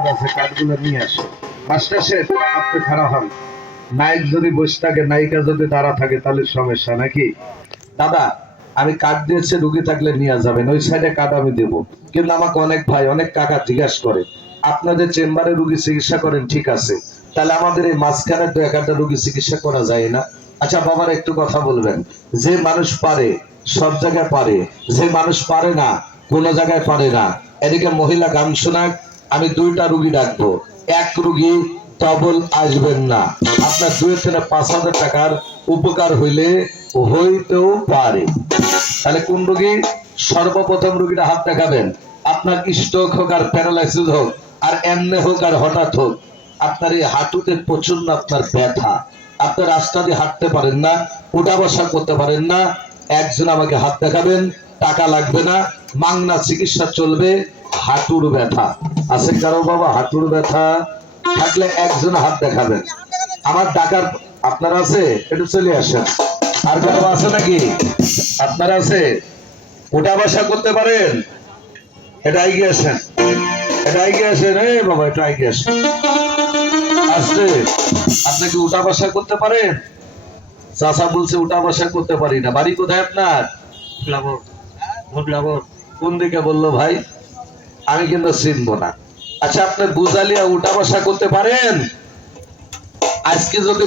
গুলো নিয়ে আসে। মাস্টার শেফ আপনি খারাপ হন। নায়ক যদি বসে থাকে, নায়িকা যদি দাঁড়া থাকে, তাহলে সমস্যা, নাকি? দাদা, আমি কার্ড দিয়েছি, রুগী থাকলে নিয়ে যাবেন। ওই সাইডে কার্ড আমি দেবো। কিন্তু আমাকে অনেক ভাই, অনেক কাকা জিজ্ঞাসা করে আপনাদের চেম্বারে রুগী চিকিৎসা করেন, ঠিক আছে? তাহলে আমাদের এই মাঝখানে দু এক একটা রুগী চিকিৎসা করা যায় না? আচ্ছা বাবার একটু কথা বলবেন। যে মানুষ পারে, সব জায়গায় পারে। যে মানুষ পারে না, কোনো জায়গায় পারে না। এদিকে মহিলা গান শোনাক আমি দুইটা রুগী ডাকবো। এক রুগী ডবল আসবেন না। আপনার দুই থেকে পাঁচ হাজার টাকার উপকার হইলে হইতেও পারে। তাহলে কোন রুগী? সর্বপ্রথম রুগীটা হাত দেখাবেন। আপনার স্ট্রোক হোক আর প্যারালাইসিস হোক, আর এমনে হোক আর হঠাৎ হোক, আপনার এই হাঁটুতে প্রচণ্ড আপনার ব্যথা। আপনার রাস্তা দিয়ে হাঁটতে পারেন না, উঠা বসা করতে পারেন না। একজন আমাকে হাত দেখাবেন, টাকা লাগবে না, মাংনা চিকিৎসা চলবে হাঁটুর ব্যথা। আছে কারও বাবা? হাঁটুর ব্যথা? থাকলে একজন হাত দেখাবেন। আমার ডাকার আপনার আছে? একটু চলে আসেন। আর কারও আছে নাকি? আপনার আছে? ওটা বাসা করতে পারেন? এটা এগিয়ে আসেন। এটা এগিয়ে আসেন। এই বাবা এটা এগিয়ে আসেন। আসতে আপনি কি উঠা বাসা করতে পারেন? চাষা বলছে উঠা বসা করতে পারি না। বাড়ি কোথায় আপনার? কোন দিকে বলল ভাই? আমি কিন্তু চিনবো না। আচ্ছা আপনি বুঝালিয়া উঠা বসা করতে পারেন? আজকে যদি